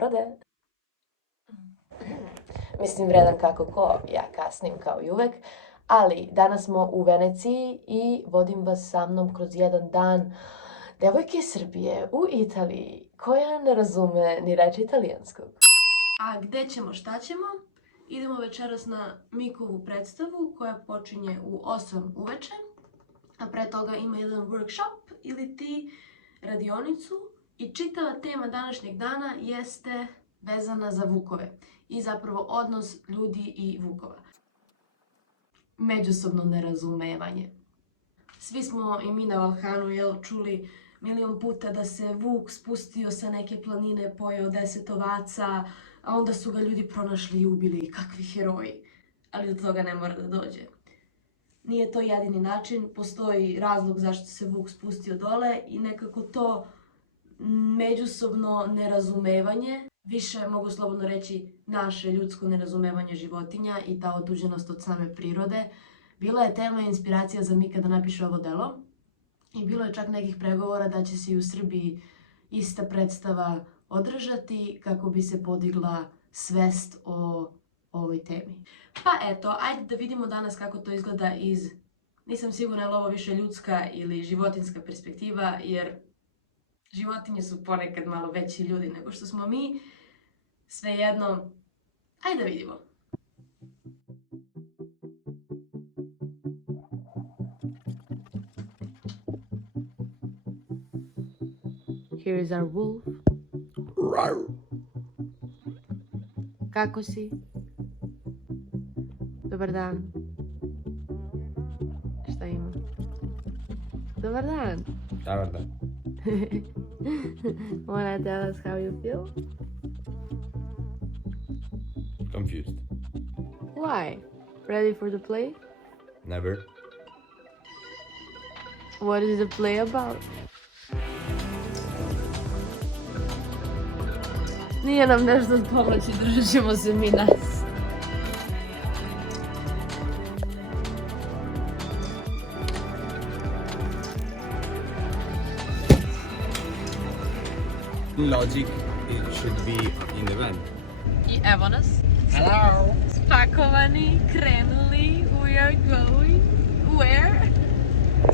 narode. Mislim, vredan kako ko, ja kasnim kao i uvek, ali danas smo u Veneciji i vodim vas sa mnom kroz jedan dan devojke Srbije u Italiji, koja ne razume ni reč italijanskog. A gde ćemo, šta ćemo? Idemo večeras na Mikovu predstavu koja počinje u 8 uveče, a pre toga ima jedan workshop ili ti radionicu i čitava tema današnjeg dana jeste vezana za vukove i zapravo odnos ljudi i vukova. Međusobno nerazumevanje. Svi smo i mi na Balkanu čuli milion puta da se vuk spustio sa neke planine, pojeo 10 ovaca, a onda su ga ljudi pronašli i ubili, kakvi heroji. Ali do toga ne mora da dođe. Nije to jedini način, postoji razlog zašto se vuk spustio dole i nekako to međusobno nerazumevanje, više mogu slobodno reći naše ljudsko nerazumevanje životinja i ta otuđenost od same prirode, bila je tema i inspiracija za Mika da napiše ovo delo i bilo je čak nekih pregovora da će se i u Srbiji ista predstava održati kako bi se podigla svest o ovoj temi. Pa eto, ajde da vidimo danas kako to izgleda iz, nisam sigurna je li ovo više ljudska ili životinjska perspektiva, jer životinje su ponekad malo veći ljudi nego što smo mi. Svejedno, ajde da vidimo. Here is our wolf. Kako si? Dobar dan. Šta ima? Dobar dan. Dobar dan. Wanna tell us how you feel? Confused. Why? Ready for the play? Never. What is the play about? Nije nam nešto od pomoći, držat ćemo se mi nas. Logic, it should be in the van. I evo nas. Hello! Spakovani, krenuli, we are going, where?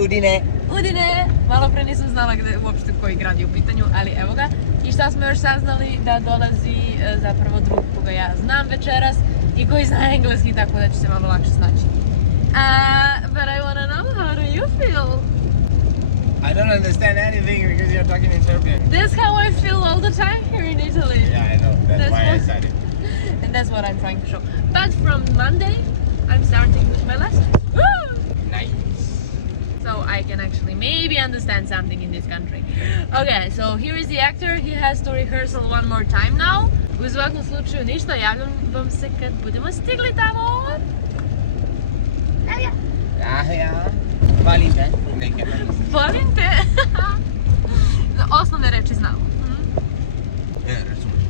Udine! Udine! Malo pre nisam znala gde, uopšte koji grad je u pitanju, ali evo ga. I šta smo još saznali? Da dolazi zapravo drug koga ja znam večeras i koji zna engleski, tako da ću se malo lakše snaći. But I wanna know, how do you feel? I don't understand anything because you're talking in Serbian. That's how I feel all the time here in Italy. Yeah, I know. That's why I said it. And that's what I'm trying to show. But from Monday, I'm starting with my lesson. Nice. So I can actually maybe understand something in this country. Okay, so here is the actor. He has to rehearsal one more time now. U svakom slučaju ništa, javljam vam se kad budemo stigli tamo. Ja. Volim te. Volim te. Osnovne reči znamo. Razumeš.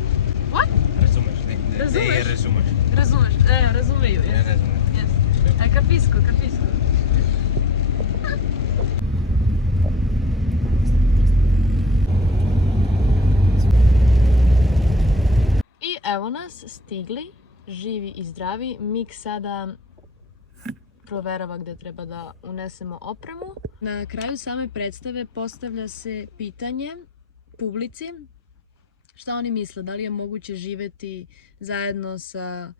What? Razumeš. Razumeš? Razumeš. Razumeš. Razumeju. Ne razumeš. Yes. Capisco. I evo nas, stigli, živi i zdravi. Mik sada proverava gde treba da unesemo opremu. Na kraju same predstave postavlja se pitanje publici šta oni misle, da li je moguće živeti zajedno sa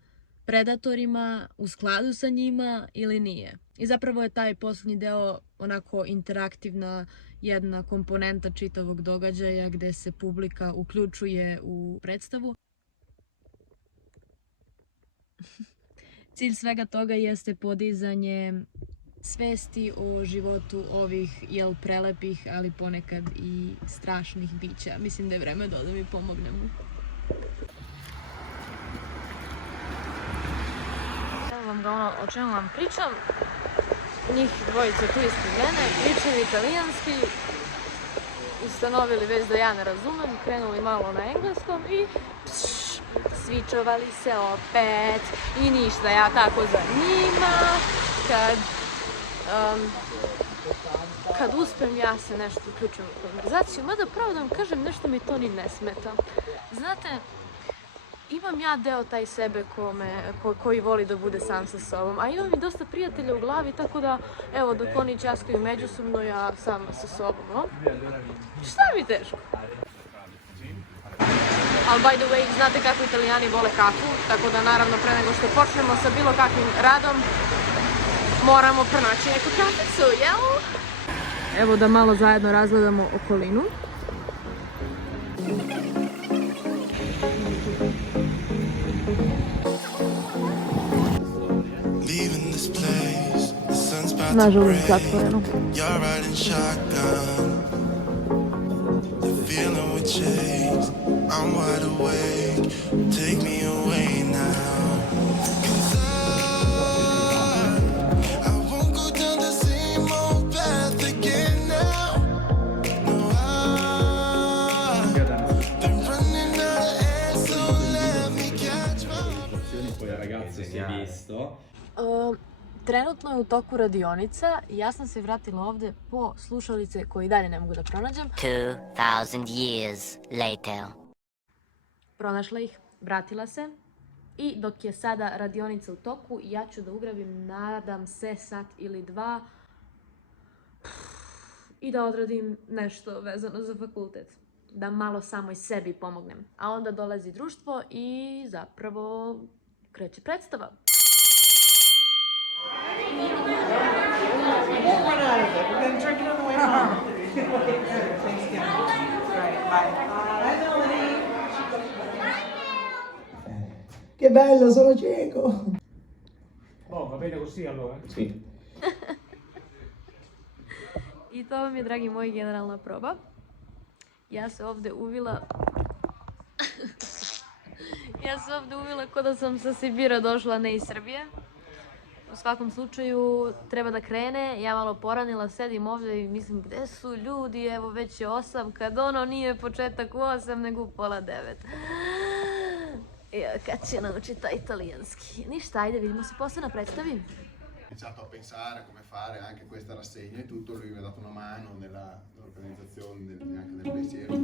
predatorima, u skladu sa njima ili nije. I zapravo je taj poslednji deo onako interaktivna jedna komponenta čitavog događaja gde se publika uključuje u predstavu. Cilj svega toga jeste podizanje svesti o životu ovih prelepih, ali ponekad i strašnih bića. Mislim da je vreme da mi pomognemo. Evo vam ga ono o čemu vam pričam. Njih dvojica tu ispred mene, pričaju italijanski, ustanovili već da ja ne razumem, krenuli malo na engleskom i svičovali se opet i ništa, ja tako za njima, kad uspem ja se nešto uključujem u konverzaciju, mada pravo da vam kažem nešto mi to ni ne smeta. Znate, imam ja deo taj sebe koji voli da bude sam sa sobom, a imam i dosta prijatelja u glavi, tako da, evo, dok oni ćaskaju međusobno, ja sama sa sobom, no? Šta mi teško? Ali, by the way, znate kako Italijani vole kafu, tako da, naravno, pre nego što počnemo sa bilo kakvim radom, moramo pronaći neku kaficu, jel? Evo da malo zajedno razgledamo okolinu. Nažalost, zatvoreno. Trenutno je u toku radionica i ja sam se vratila ovde po slušalice koje i dalje ne mogu da pronađem. 2000 years later. Pronašla ih, vratila se i dok je sada radionica u toku, ja ću da ugrabim, nadam se, sat ili dva i da odradim nešto vezano za fakultet. Da malo samoj sebi pomognem. A onda dolazi društvo i zapravo kreće predstava. We're going to drink it on the way home. Thanks, Kim. Right, bye. Bye, Melanie. Che bello, sono cieco! Oh, va bene così allora? Sì. I to vam je, dragi moji, generalna proba. Ja se ovde uvila... ko da sam sa Sibira došla, ne iz Srbije. U svakom slučaju, treba da krene. Ja malo poranila, sedim ovde i mislim, gde su ljudi, evo već je 8, kad ono nije početak u 8, nego u pola 9. Kad će naučiti taj italijanski. Ništa, ajde, vidimo se posle na predstavi. Ho iniziato a pensare come fare anche questa rassegna e tutto, lui mi ha dato una mano nell'organizzazione, anche nel pensiero.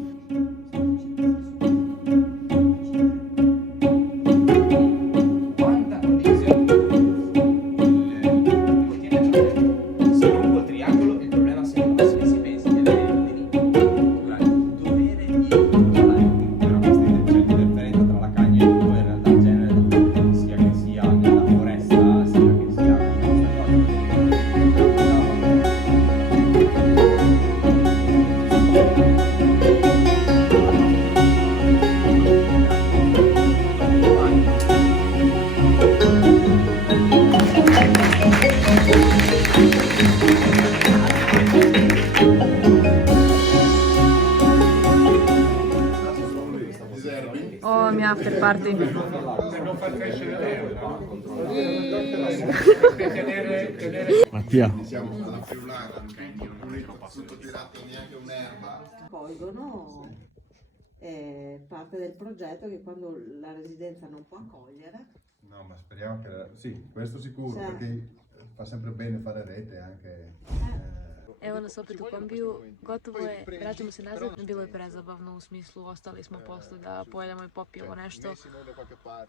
Ovo mi je after party. Mattia. Siamo alla Friulana, non è stato tirato neanche un'erba. Accolgono parte del progetto che quando la residenza non può accogliere. No, ma speriamo che... Sì, questo sicuro, perché fa sempre bene fare rete anche... Evo nas opet u kombiju, gotovo je, vraćamo se nazad, bilo je prezabavno u smislu, ostali smo posle da pojedemo i popijemo nešto.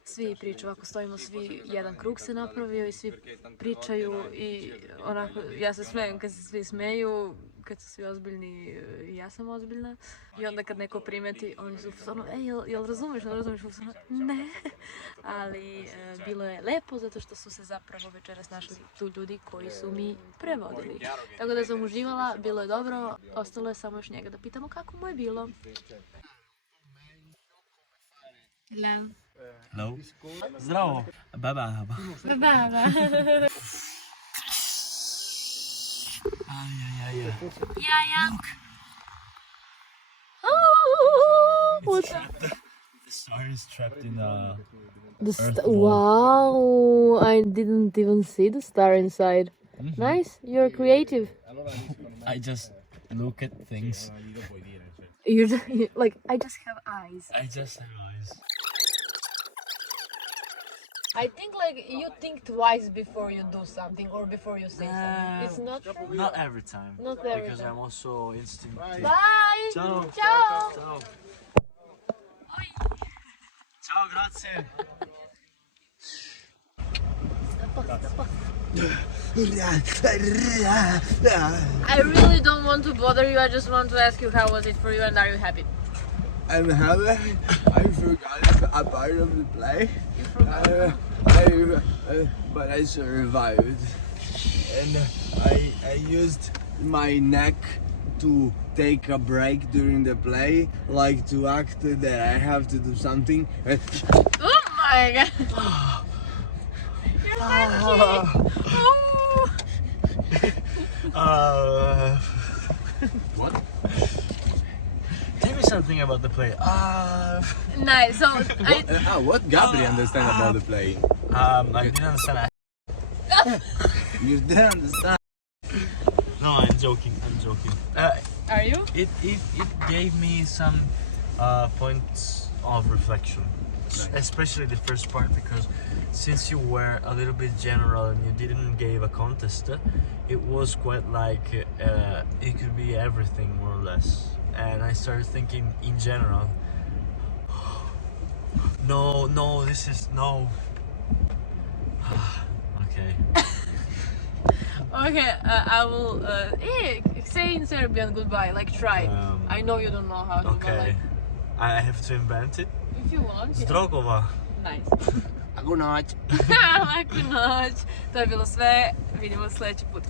Svi pričaju, ako stojimo svi, jedan krug se napravio i svi pričaju i onako, ja se smejem kad se svi smeju, kad su svi ozbiljni i ja sam ozbiljna. I onda kad neko primeti, oni su ono, jel razumeš, ne razumeš, ne. Ali bilo je lepo zato što su se zapravo večeras našli tu ljudi koji su mi prevodili. Tako da sam uživala, bilo je dobro, ostalo je samo još njega da pitamo kako mu je bilo. Hello. Hello. Zdravo. Baba. Baba. Jajank. What's up? The star is trapped in a... Wow, I didn't even see the star inside. Nice, you're creative. I just look at things. You're just, like, I just have eyes. I just have eyes. I think like you think twice before you do something or before you say something. It's not true. Not every time. Not every because time. I'm also instinctive. Bye. Ciao. Ciao. Ciao. Oi. Ciao, grazie. I really don't want to bother you. I just want to ask you how was it for you and are you happy? I'm happy. I forgot a part of the play. You forgot. But I survived. And I used my neck to take a break during the play, like to act that I have to do something. Oh my god! You're so cute! Oh. What? Tell me something about the play. Nice. So What Gabri understand about the play? I didn't understand. You didn't understand. No, I'm joking. are you? It gave me some points of reflection, especially the first part, because since you were a little bit general and you didn't give a contest, it was quite like it could be everything more or less. And I started thinking in general. No, this is no. Okay. Okay, I will say in Serbian goodbye, like try. I know you don't know how to, but Okay. like, I have to invent it. if you want. Yeah. Zdrogova. Nice. Laku noć. Laku noć. To je bilo sve. Vidimo se sljedeći put.